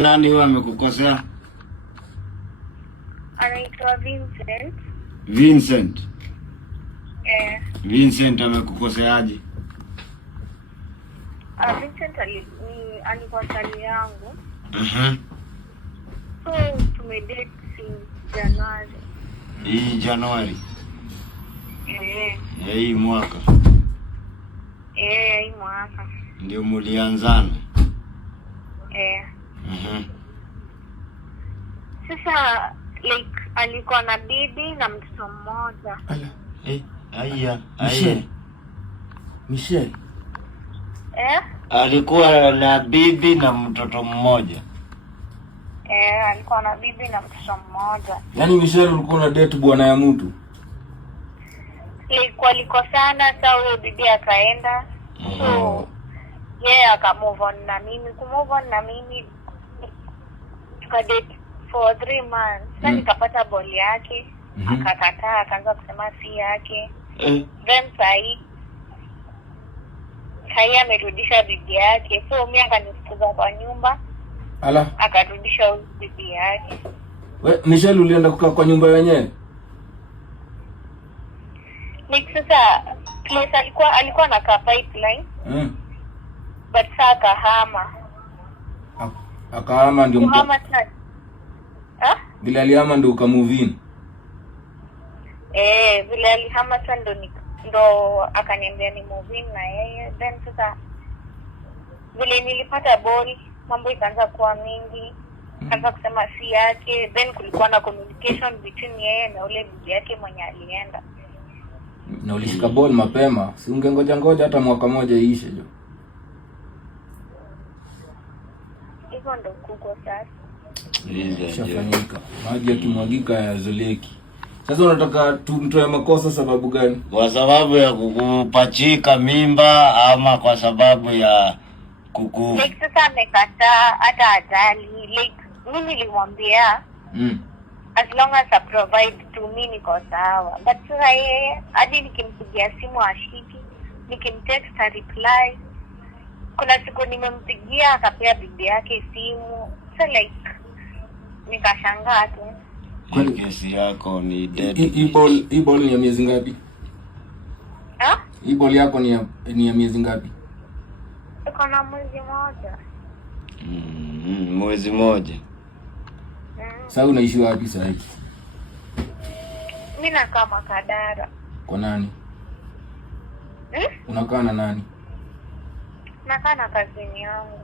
Nani huyo amekukosea? Anaitwa Vincent. Vincent? Vincent amekukoseaje? Vincent alikuwa kali yangu. So tumedate since January. Hii January? Hii mwaka? Hii mwaka. Ndio mulianzana? Sasa alikuwa na bibi na mtoto mmoja. Michelle. Alikuwa na bibi na mtoto mmoja. Alikuwa na bibi na mtoto mmoja. Yaani Michelle ulikuwa na date bwana ya mtu? Walikosana, sasa huyo bibi akaenda. So aka move on na mimi. Kumove on na mimi tukadate for 3 months. Sasa nikapata ball yake. Akakataa, akaanza kusema si yake. Then sai amerudisha bibi yake. So mimi akanifukuza kwa nyumba. Akarudisha bibi yake. Michelle ulienda kukaa kwa nyumba yenyewe? Sasa place alikuwa anakaa Pipeline. But sasa akahama. Akahama ndio vile alihama ndio ukamove in? Vile alihama sasa ndo akaniambia ni move in na yeye. Then sasa vile nilipata ball, mambo ikaanza kuwa mingi. Akaanza kusema si yake. Then kulikuwa na communication between yeye na ule bibi yake mwenye alienda. Na ulishika ball mapema, si ungengoja hata mwaka moja iishe jo. Hivyo ndo kuko sasa. Shafanyika. Maji yakimwagika yazoleki. Sasa unataka tumtoe makosa sababu gani? Kwa sababu ya kukupachika mimba ama kwa sababu ya sasa amekataa hata ajali. Mimi nilimwambia as long as I provide to me niko sawa. But sasa yeye hadi nikimpigia simu ashiki, nikimtext a reply. Kuna siku nimempigia akapea bibi yake simu. So nikashangaa tu. Kwa kesi yako ni dead. Hii ball ni ya miezi ngapi? Hii ball yako ni ya miezi ngapi? Iko na mwezi mmoja. Mwezi mmoja. Sasa unaishi wapi sasa hivi? Mimi nakaa Makadara. Kwa nani? Unakaa na nani? Nakaa na kazini yangu.